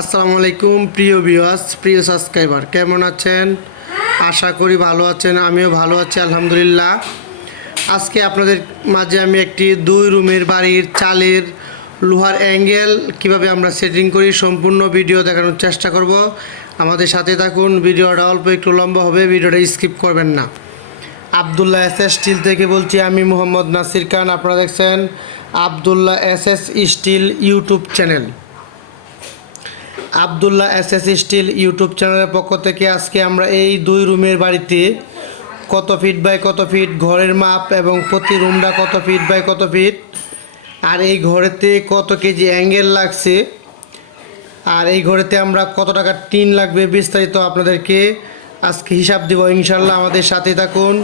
আসসালামু আলাইকুম, প্রিয় ভিউয়ার্স প্রিয় সাবস্ক্রাইবার কেমন আছেন? আশা করি ভালো আছেন, আমিও ভালো আছি, আলহামদুলিল্লাহ। আজকে আপনাদের মাঝে আমি একটি দুই রুমের বাড়ির চালের লোহার অ্যাঙ্গেল কীভাবে আমরা সেটিং করি সম্পূর্ণ ভিডিও দেখানোর চেষ্টা করব। আমাদের সাথে থাকুন, ভিডিওটা অল্প একটু লম্বা হবে, ভিডিওটা স্কিপ করবেন না। আবদুল্লাহ এস এস স্টিল থেকে বলছি আমি, মোহাম্মদ নাসির খান, আপনারা দেখছেন Abdullah S S steel YouTube channel. Abdullah S S steel YouTube চ্যানেলের পক্ষ থেকে আজকে আমরা এই দুই রুমের বাড়িতে কত ফিট বাই কত ফিট ঘরের মাপ এবং প্রতি রুমটা কত ফিট বাই কত ফিট, আর এই ঘরেতে কত কেজি অ্যাঙ্গেল লাগছে, আর এই ঘরেতে আমরা কত টাকা টিন লাগবে বিস্তারিত আপনাদেরকে আজকে হিসাব দিব। ইনশাল্লাহ আমাদের সাথে থাকুন।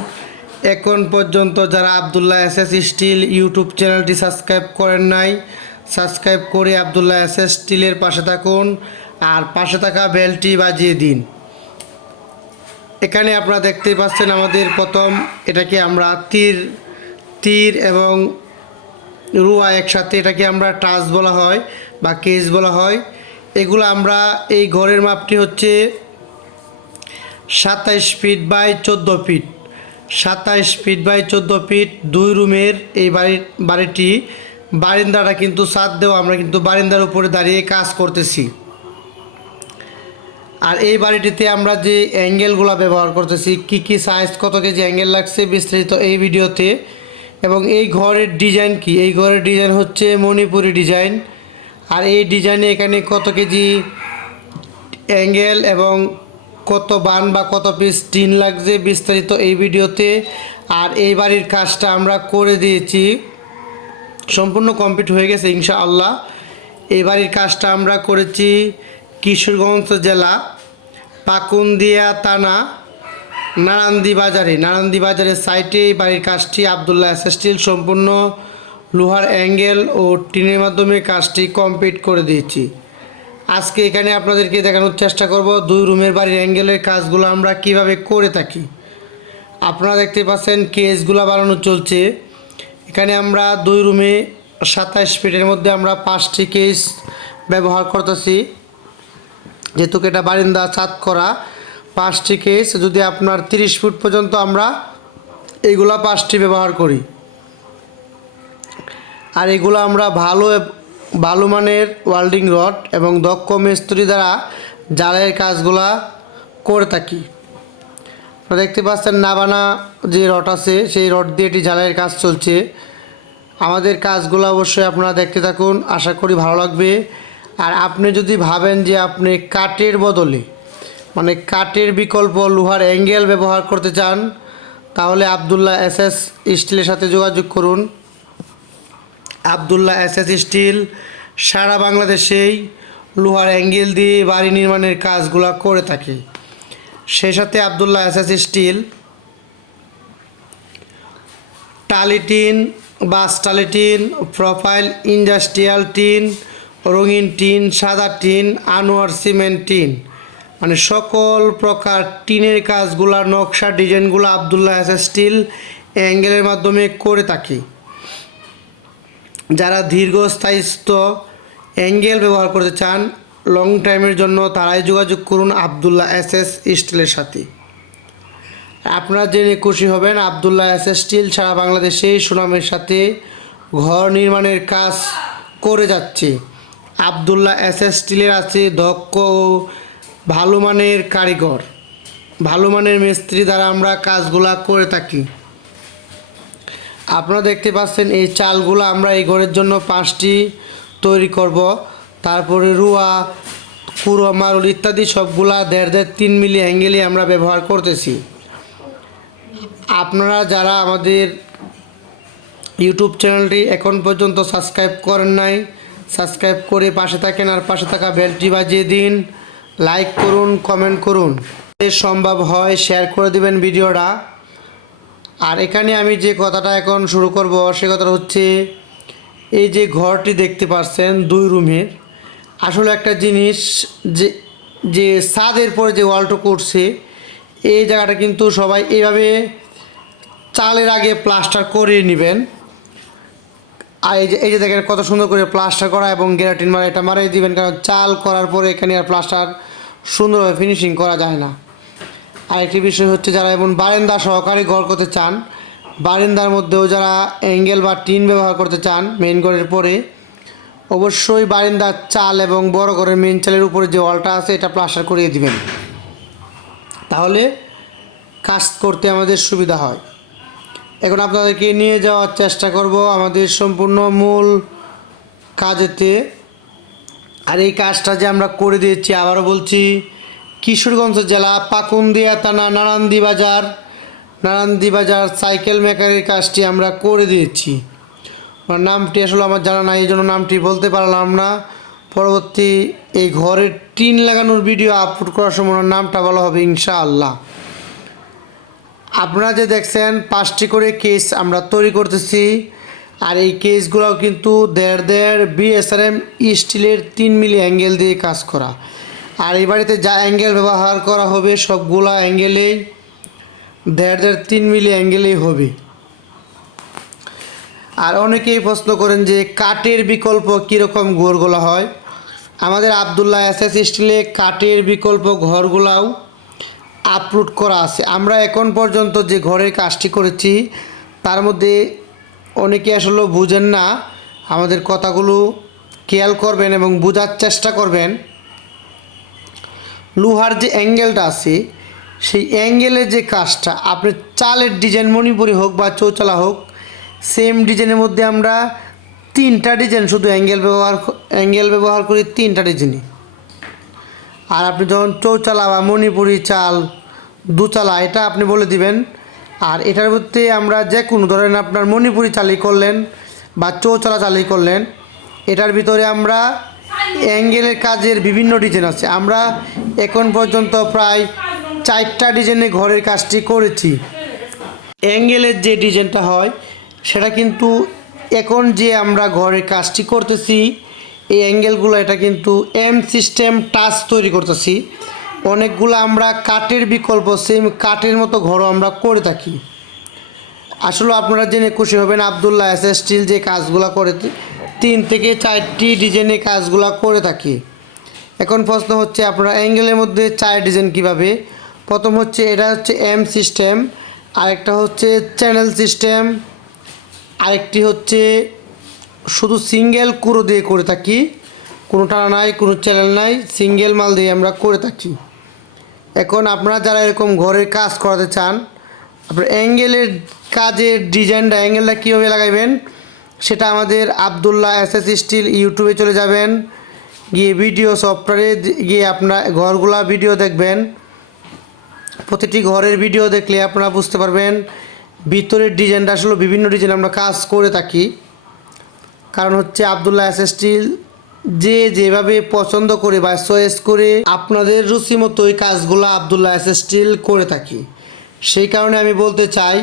এখন পর্যন্ত যারা Abdullah S S steel YouTube চ্যানেলটি সাবস্ক্রাইব করেন নাই সাবস্ক্রাইব করে আবদুল্লাহ এস এস স্টিলের পাশে থাকুন আর পাশে থাকা বেলটি বাজিয়ে দিন। এখানে আপনারা দেখতেই পাচ্ছেন আমাদের প্রথম এটাকে আমরা তীর তীর এবং রুয়া একসাথে এটাকে আমরা টাচ বলা হয় বা কেস বলা হয়। এগুলো আমরা এই ঘরের মাপটি হচ্ছে সাতাইশ ফিট বাই চোদ্দ ফিট। সাতাইশ ফিট বাই চোদ্দ ফিট দুই রুমের এই বাড়ি, বাড়িটি বারিন্দাটা কিন্তু সাত দেওয়া আমরা কিন্তু বারিন্দার উপরে দাঁড়িয়ে কাজ করতেছি। আর এই বাড়িটিতে আমরা যে অ্যাঙ্গেলগুলো ব্যবহার করতেছি, কি কি সাইজ কত কেজি অ্যাঙ্গেল লাগছে বিস্তারিত এই ভিডিওতে। এবং এই ঘরের ডিজাইন কি? এই ঘরের ডিজাইন হচ্ছে মণিপুরি ডিজাইন আর এই ডিজাইনে এখানে কত কেজি অ্যাঙ্গেল এবং কত বান বা কত পিস টিন লাগছে বিস্তারিত এই ভিডিওতে। আর এই বাড়ির কাজটা আমরা করে দিয়েছি। সম্পূর্ণ কমপ্লিট হয়ে গেছে ইনশাআল্লাহ। এই বাড়ির কাজটা আমরা করেছি কিশোরগঞ্জ জেলা পাকুন্দিয়া তানা নারান্দি বাজারে। নারান্দি বাজারের সাইটে এই বাড়ির কাজটি আবদুল্লাহ স্টিল সম্পূর্ণ লোহার অ্যাঙ্গেল ও টিনের মাধ্যমে কাজটি কমপ্লিট করে দিয়েছি। আজকে এখানে আপনাদেরকে দেখানোর চেষ্টা করব দুই রুমের বাড়ির অ্যাঙ্গেলের কাজগুলো আমরা কীভাবে করে থাকি। আপনারা দেখতে পাচ্ছেন কেসগুলো বানানো চলছে। এখানে আমরা দুই রুমে সাতাইশ ফিটের মধ্যে আমরা পাঁচটি কেস ব্যবহার করতেছি। যেহেতু এটা বারিন্দা ছাদ করা, পাঁচটি কেস যদি আপনার তিরিশ ফুট পর্যন্ত আমরা এইগুলা পাঁচটি ব্যবহার করি। আর এগুলো আমরা ভালো ভালো মানের ওয়েল্ডিং রড এবং দক্ষ মিস্ত্রি দ্বারা জালের কাজগুলা করে থাকি। দেখতে পাচ্ছেন নাবানা যে রড আছে, সেই রড দিয়ে এটি জ্বালাইয়ের কাজ চলছে। আমাদের কাজগুলো অবশ্যই আপনারা দেখতে থাকুন, আশা করি ভালো লাগবে। আর আপনি যদি ভাবেন যে আপনি কাঠের বদলে মানে কাঠের বিকল্প লোহার অ্যাঙ্গেল ব্যবহার করতে চান, তাহলে আবদুল্লাহ এস এস স্টিলের সাথে যোগাযোগ করুন। আবদুল্লাহ এস এস স্টিল সারা বাংলাদেশেই লোহার অ্যাঙ্গেল দিয়ে বাড়ি নির্মাণের কাজগুলো করে থাকে। সেই সাথে আবদুল্লাহ এস এস স্টিল টালিটিন বাস টালিটিন প্রোফাইল ইন্ডাস্ট্রিয়াল টিন রঙিন টিন সাদা টিন আনোয়ার সিমেন্ট টিন মানে সকল প্রকার টিনের কাজগুলা, নকশা, ডিজাইনগুলো আবদুল্লাহ এস স্টিল অ্যাঙ্গেলের মাধ্যমে করে থাকি। যারা দীর্ঘস্থায়িত্ব অ্যাঙ্গেল ব্যবহার করতে চান লং টাইমের জন্য তারাই যোগাযোগ করুন আবদুল্লাহ এস এস স্টিলের সাথে। আপনারা জেনে খুশি হবেন, আবদুল্লাহ এস এস স্টিল সারা বাংলাদেশে সুনামের সাথে ঘর নির্মাণের কাজ করে যাচ্ছে। আবদুল্লাহ এস এস স্টিলের আছে দক্ষ ভালো মানের কারিগর। ভালো মানের মিস্ত্রি দ্বারা আমরা কাজগুলা করে থাকি। আপনারা দেখতে পাচ্ছেন এই চালগুলো আমরা এই ঘরের জন্য পাঁচটি তৈরি করব। তারপরে রুয়া কুড়ো মারুল ইত্যাদি সবগুলা দেড় দেড় তিন মিলি অ্যাঙ্গেলে আমরা ব্যবহার করতেছি। আপনারা যারা আমাদের ইউটিউব চ্যানেলটি এখন পর্যন্ত সাবস্ক্রাইব করেন নাই, সাবস্ক্রাইব করে পাশে থাকেন আর পাশে থাকা বেলটি বাজিয়ে দিন। লাইক করুন, কমেন্ট করুন। সম্ভব হয় শেয়ার করে দিবেন ভিডিওটা। আর এখানে আমি যে কথাটা এখন শুরু করব, সে কথাটা হচ্ছে, এই যে ঘরটি দেখতে পাচ্ছেন দুই রুমের। আসলে একটা জিনিস যে যে ছাদের পরে যে ওয়ালটো করছে, এই জায়গাটা কিন্তু সবাই এইভাবে চালের আগে প্লাস্টার করে নেবেন। আর এই যে এই যে দেখেন কত সুন্দর করে প্লাস্টার করা এবং গ্যারাটিন মারা, এটা মারাই দিবেন, কারণ চাল করার পরে এখানে আর প্লাস্টার সুন্দরভাবে ফিনিশিং করা যায় না। আরেকটি বিষয় হচ্ছে যারা এবং বারেন্দা সহকারে ঘর করতে চান, বারেন্দার মধ্যেও যারা অ্যাঙ্গেল বা টিন ব্যবহার করতে চান মেইন ঘরের পরে অবশ্যই বারিন্দার চাল এবং বড় ঘরের মেন চালের উপরে যে ওয়ালটা আছে, এটা প্লাস্টার করিয়ে দিবেন। তাহলে কাজ করতে আমাদের সুবিধা হয়। এখন আপনাদেরকে নিয়ে যাওয়ার চেষ্টা করব আমাদের সম্পূর্ণ মূল কাজেতে। আর এই কাজটা যে আমরা করে দিয়েছি, আবারও বলছি, কিশোরগঞ্জ জেলা, পাকুন্দিয়া থানা নারান্দি বাজার। নারান্দি বাজার সাইকেল মেকারের কাজটি আমরা করে দিয়েছি। নামটি আসলে আমার জানা নাই, এই জন্য নামটি বলতে পারলাম না। পরবর্তী এই ঘরের টিন লাগানোর ভিডিও আপলোড করার সময় নামটা বলা হবে ইনশাআল্লাহ। আপনারা যে দেখছেন, পাঁচটি করে কেস আমরা তৈরি করতেছি। আর এই কেসগুলোও কিন্তু দেড় দেড় বিএসআরএম স্টিলের তিন মিলি অ্যাঙ্গেল দিয়ে কাজ করা। আর এই বাড়িতে যা অ্যাঙ্গেল ব্যবহার করা হবে, সবগুলা অ্যাঙ্গেলেই দেড় দেড় তিন মিলি অ্যাঙ্গেলেই হবে। আর অনেকেই প্রশ্ন করেন যে কাঠের বিকল্প কীরকম ঘরগুলো হয়? আমাদের আবদুল্লাহ এস এস স্টিলে কাঠের বিকল্প ঘরগুলাও আপলোড করা আছে। আমরা এখন পর্যন্ত যে ঘরের কাজটি করেছি, তার মধ্যে অনেকে আসলে বুঝেন না, আমাদের কথাগুলো খেয়াল করবেন এবং বোঝার চেষ্টা করবেন। লোহার যে অ্যাঙ্গেলটা আছে, সেই অ্যাঙ্গেলের যে কাজটা, আপনি চালের ডিজাইন মণিপুরি হোক বা চৌচালা হোক সেম ডিজাইনের মধ্যে আমরা তিনটা ডিজাইন শুধু অ্যাঙ্গেল ব্যবহার অ্যাঙ্গেল ব্যবহার করি তিনটা ডিজাইনে আর আপনি যখন চৌচালা বা মণিপুরি চাল, দুচালা, এটা আপনি বলে দিবেন। আর এটার মধ্যে আমরা যে কোনো ধরেন আপনার মণিপুরি চালি করলেন বা চৌচালা চালি করলেন, এটার ভিতরে আমরা অ্যাঙ্গেলের কাজের বিভিন্ন ডিজাইন আছে। আমরা এখন পর্যন্ত প্রায় চারটা ডিজাইনে ঘরের কাজটি করেছি। অ্যাঙ্গেলের যে ডিজাইনটা হয় সেটা কিন্তু এখন যে আমরা ঘরের কাজটি করতেছি, এই অ্যাঙ্গেলগুলো, এটা কিন্তু এম সিস্টেম টাচ তৈরি করতেছি। অনেকগুলো আমরা কাঠের বিকল্প সেম কাঠের মতো ঘরও আমরা করে থাকি। আসলে আপনারা জেনে খুশি হবেন, আবদুল্লাহ এস স্টিল যে কাজগুলো করে, তিন থেকে চারটি ডিজাইনে কাজগুলো করে থাকি। এখন প্রশ্ন হচ্ছে, আপনারা অ্যাঙ্গেলের মধ্যে চার ডিজাইন কীভাবে? প্রথম হচ্ছে, এটা হচ্ছে এম সিস্টেম আরেকটা হচ্ছে চ্যানেল সিস্টেম আরেকটি হচ্ছে শুধু সিঙ্গেল কুরো দিয়ে করে থাকি। কোনো টানা নাই, কোনো চ্যানেল নাই সিঙ্গেল মাল দিয়ে আমরা করে থাকি। এখন আপনারা যারা এরকম ঘরের কাজ করাতে চান, আপনার অ্যাঙ্গেলের কাজের ডিজাইনটা, অ্যাঙ্গেলটা কীভাবে লাগাইবেন, সেটা আমাদের আবদুল্লাহ এস এস স্টিল ইউটিউবে চলে যাবেন। গিয়ে ভিডিও সফটওয়্যারে গিয়ে আপনার ঘরগুলা ভিডিও দেখবেন। প্রতিটি ঘরের ভিডিও দেখলে আপনারা বুঝতে পারবেন ভিতরের ডিজাইনটা আসলে বিভিন্ন ডিজাইন আমরা কাজ করে থাকি। কারণ হচ্ছে আবদুল্লাহ এস স্টিল যে যেভাবে পছন্দ করে বা চয়েস করে আপনাদের রুচি মতো ওই কাজগুলো আবদুল্লাহ এস স্টিল করে থাকি। সেই কারণে আমি বলতে চাই,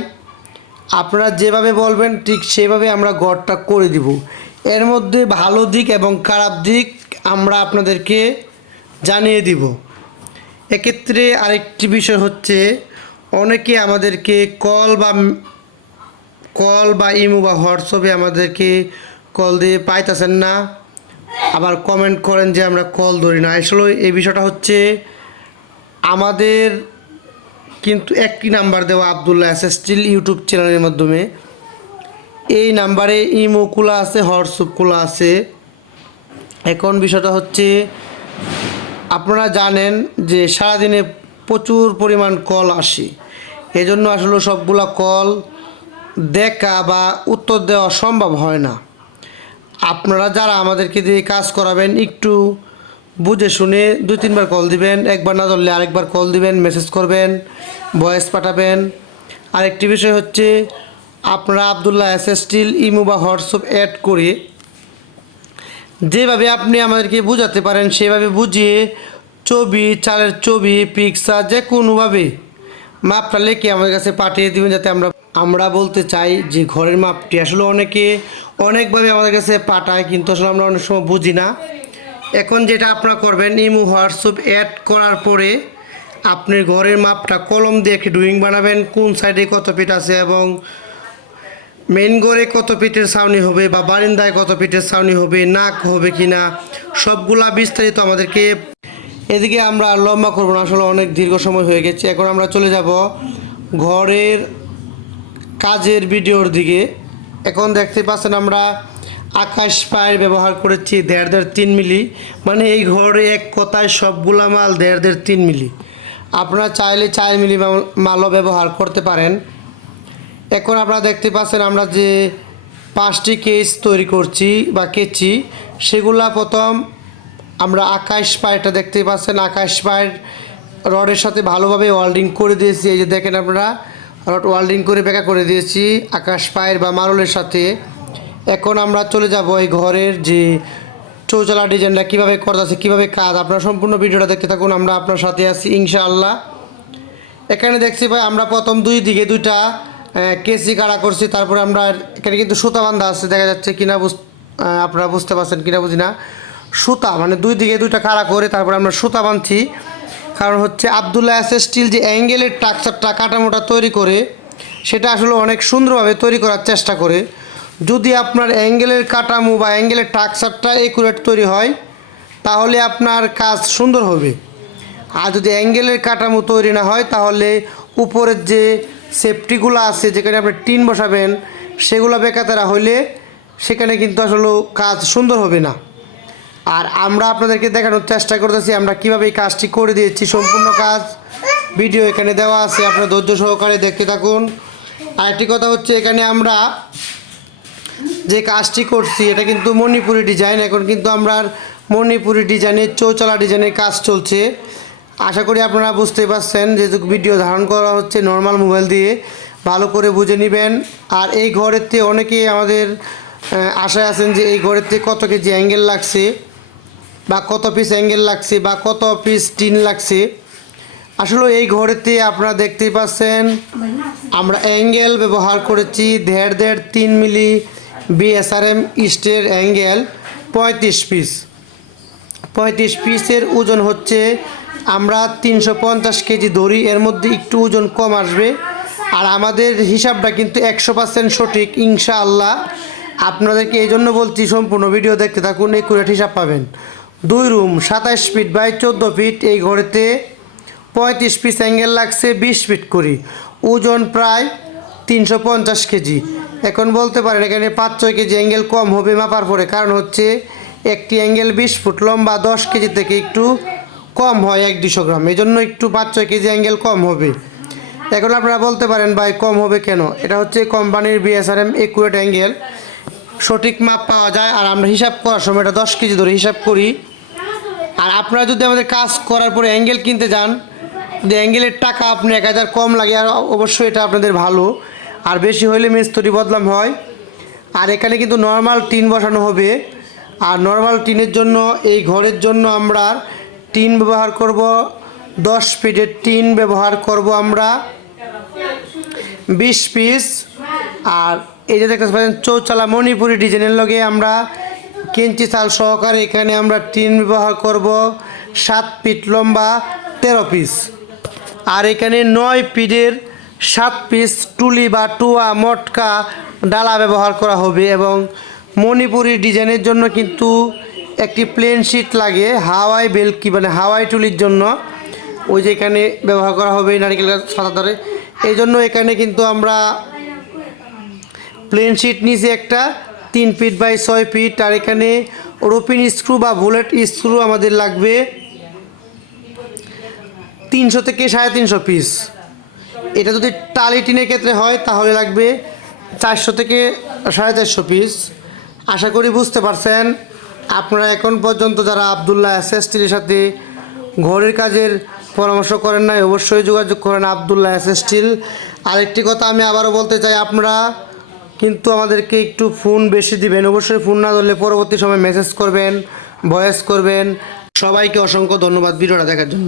আপনারা যেভাবে বলবেন ঠিক সেভাবে আমরা গড়টা করে দিব। এর মধ্যে ভালো দিক এবং খারাপ দিক আমরা আপনাদেরকে জানিয়ে দিব। এক্ষেত্রে আরেকটি বিষয় হচ্ছে অনেকে আমাদেরকে কল বা কল বা ইমো বা হোয়াটসঅ্যাপে আমাদেরকে কল দিয়ে পাইতেছেন না। আবার কমেন্ট করেন যে আমরা কল ধরি না। আসলে এই বিষয়টা হচ্ছে আমাদের কিন্তু একটি নাম্বার দেওয়া আবদুল্লাহ এস স্টিল ইউটিউব চ্যানেলের মাধ্যমে। এই নাম্বারে ইমো খোলা আছে, হোয়াটসঅ্যাপ খোলা আছে। এখন বিষয়টা হচ্ছে আপনারা জানেন যে সারাদিনে প্রচুর পরিমাণ কল আসে। এজন্য আসলে সবগুলা কল দেখা বা উত্তর দেওয়া সম্ভব হয় না। আপনারা যারা আমাদেরকে দিয়ে কাজ করাবেন, একটু বুঝে শুনে দুই তিনবার কল দিবেন, একবার না ধরলে আরেকবার কল দিবেন মেসেজ করবেন ভয়েস পাঠাবেন। আরেকটি বিষয় হচ্ছে, আপনারা আবদুল্লাহ এস স্টিল ইমো বা হোয়াটসঅ্যাপ অ্যাড করে যেভাবে আপনি আমাদেরকে বোঝাতে পারেন, সেভাবে বুঝিয়ে ছবি, চালের ছবি পিকচার যে কোনোভাবে মাপটা লেখে আমাদের কাছে পাঠিয়ে দেবেন যাতে আমরা আমরা বলতে চাই যে ঘরের মাপটি। আসলে অনেকে অনেকভাবে আমাদের কাছে পাঠায়, কিন্তু আসলে আমরা অনেক সময় বুঝি না। এখন যেটা আপনারা করবেন, ইমো, হোয়াটসঅ্যাপ অ্যাড করার পরে আপনি ঘরের মাপটা কলম দিয়ে একটি ড্রয়িং বানাবেন, কোন সাইডে কত ফিট আছে এবং মেন ঘরে কত ফিটের ছাউনি হবে বা বারিন্দায় কত ফিটের ছাউনি হবে, নাক হবে কিনা, সবগুলা বিস্তারিত আমাদেরকে এদিকে আমরা আর লম্বা করব না, আসলে অনেক দীর্ঘ সময় হয়ে গেছে। এখন আমরা চলে যাব ঘরের কাজের ভিডিওর দিকে। এখন দেখতে পাচ্ছেন আমরা আকাশ পায়ের ব্যবহার করেছি দেড় দেড় তিন মিলি। মানে এই ঘরে এক কথায় সবগুলা মাল দেড় দেড় তিন মিলি। আপনারা চাইলে চার মিলি মালও ব্যবহার করতে পারেন। এখন আপনারা দেখতে পাচ্ছেন আমরা যে পাঁচটি কেস তৈরি করছি বা কেচি সেগুলা প্রথম আমরা আকাশ পায়টা দেখতে পাচ্ছেন। আকাশ পায়ের রডের সাথে ভালোভাবে ওয়েল্ডিং করে দিয়েছি। এই যে দেখেন আপনারা, রড ওয়েল্ডিং করে বেকা করে দিয়েছি আকাশ পায়ের বা মারলের সাথে। এখন আমরা চলে যাব এই ঘরের যে চৌচালা ডিজাইনটা কীভাবে করতেছে কীভাবে কাজ। আপনারা সম্পূর্ণ ভিডিওটা দেখতে থাকুন, আমরা আপনার সাথে আছি ইনশাআল্লাহ। এখানে দেখছি ভাই, আমরা প্রথম দুই দিকে দুইটা কেসি কাড়া করছি, তারপরে আমরা এখানে কিন্তু সুতা বান্ধা আছে, দেখা যাচ্ছে কিনা বুঝ আপনারা বুঝতে পারছেন কিনা বুঝি না। সুতা মানে দুই দিকে দুইটা কাড়া করে তারপরে আমরা সুতা বাঁধছি। কারণ হচ্ছে আবদুল্লাহ এস স্টিল যে অ্যাঙ্গেলের টাকচারটা কাটামোটা তৈরি করে, সেটা আসলে অনেক সুন্দরভাবে তৈরি করার চেষ্টা করে। যদি আপনার অ্যাঙ্গেলের কাটামো বা অ্যাঙ্গেলের টাকচারটা একুরেট তৈরি হয়, তাহলে আপনার কাজ সুন্দর হবে। আর যদি অ্যাঙ্গেলের কাটামো তৈরি না হয়, তাহলে উপরের যে সেফটিগুলো আছে, যেখানে আপনি টিন বসাবেন, সেগুলো বেকাতারা হইলে সেখানে কিন্তু আসলে কাজ সুন্দর হবে না। আর আমরা আপনাদেরকে দেখানোর চেষ্টা করতেছি, আমরা কীভাবে এই কাজটি করে দিয়েছি, সম্পূর্ণ কাজ। ভিডিও এখানে দেওয়া আছে, আপনার ধৈর্য সহকারে দেখতে থাকুন। আরেকটি কথা হচ্ছে, এখানে আমরা যে কাজটি করছি, এটা কিন্তু মণিপুরি ডিজাইন, এখন কিন্তু আমরা মণিপুরি ডিজাইনের চৌচালা ডিজাইনের কাজ চলছে। আশা করি আপনারা বুঝতে পারছেন যেহেতু ভিডিও ধারণ করা হচ্ছে নর্মাল মোবাইল দিয়ে, ভালো করে বুঝে নেবেন। আর এই ঘরের থেকে অনেকেই আমাদের আশায় আছেন যে এই ঘরের থেকে কত কেজি অ্যাঙ্গেল লাগছে। বা কত পিস অ্যাঙ্গেল লাগছে বা কত পিস টিন লাগছে, আসলে এই ঘরেতে আপনারা দেখতেই পাচ্ছেন, আমরা অ্যাঙ্গেল ব্যবহার করেছি দেড় দেড় তিন মিলি বিএসআরএম ইস্টের অ্যাঙ্গেল পঁয়ত্রিশ পিস পঁয়ত্রিশ পিসের ওজন হচ্ছে, আমরা তিনশো পঞ্চাশ কেজি ধরি এর মধ্যে একটু ওজন কম আসবে, আর আমাদের হিসাবটা কিন্তু একশো পার্সেন্ট সঠিক, ইনশাআল্লাহ। আপনাদেরকে এই জন্য বলছি, সম্পূর্ণ ভিডিও দেখতে থাকুন একুরেট হিসাব পাবেন। দুই রুম, সাতাশ ফিট বাই চোদ্দ ফিট এই ঘরেতে পঁয়ত্রিশ পিস অ্যাঙ্গেল লাগছে, বিশ ফিট করি। ওজন প্রায় তিনশো পঞ্চাশ কেজি। এখন বলতে পারেন, এখানে পাঁচ ছয় কেজি অ্যাঙ্গেল কম হবে মাপার পরে। কারণ হচ্ছে, একটি অ্যাঙ্গেল বিশ ফুট লম্বা, দশ কেজি থেকে একটু কম হয় এক দুশো গ্রাম। এই জন্য একটু পাঁচ ছয় কেজি অ্যাঙ্গেল কম হবে। এখন আপনারা বলতে পারেন, ভাই, কম হবে কেন? এটা হচ্ছে কোম্পানির বিএসআরএম একুয়েট অ্যাঙ্গেল সঠিক মাপ পাওয়া যায়, আর আমরা হিসাব করার সময় এটা দশ কেজি ধরে হিসাব করি। আর আপনারা যদি আমাদের কাজ করার পরে অ্যাঙ্গেল কিনতে যান, যে অ্যাঙ্গেলের টাকা আপনি এক হাজার কম লাগে, আর অবশ্যই এটা আপনাদের ভালো। আর বেশি হলে মিস্তরি বদলাম হয়। আর এখানে কিন্তু নর্মাল টিন বসানো হবে। আর নর্মাল টিনের জন্য, এই ঘরের জন্য আমরা টিন ব্যবহার করব, দশ ফিটের টিন ব্যবহার করব আমরা। বিশ পিস আর এই যে দেখতে পাচ্ছেন, চৌচালা মণিপুরি ডিজাইনের লগে আমরা কিঞ্চি চাল সহকারে এখানে আমরা টিন ব্যবহার করব সাত ফিট লম্বা, তেরো পিস। আর এখানে নয় ফিটের সাত পিস টুলি বা টুয়া, মটকা, ডালা ব্যবহার করা হবে এবং মণিপুরি ডিজাইনের জন্য কিন্তু একটি প্লেন শিট লাগে, হাওয়াই বেলকি মানে হাওয়াই টুলির জন্য। ওই যে এখানে ব্যবহার করা হবে নারিকেল গাছ ধরে। এই জন্য এখানে কিন্তু আমরা প্লেন শিট নিচে একটা। তিন ফিট বাই ছয় ফিট, আর এখানে রোপিন স্ক্রু বা বুলেট স্ক্রু আমাদের লাগবে তিনশো থেকে সাড়ে তিনশো পিস। এটা যদি টালি টিনের ক্ষেত্রে হয়, তাহলে লাগবে চারশো থেকে সাড়ে চারশো পিস। আশা করি বুঝতে পারছেন। আপনারা এখন পর্যন্ত যারা আবদুল্লাহ এস এস স্টিলের সাথে ঘরের কাজের পরামর্শ করেন নাই, অবশ্যই যোগাযোগ করেন আবদুল্লাহ এস এস স্টিল আরেকটি কথা আমি আবারও বলতে চাই, আপনারা কিন্তু আমাদেরকে একটু ফোন বেশি দিবেন। অবশ্যই ফোন না ধরলে পরবর্তী সময় মেসেজ করবেন ভয়েস করবেন। সবাইকে অসংখ্য ধন্যবাদ ভিডিওটা দেখার জন্য।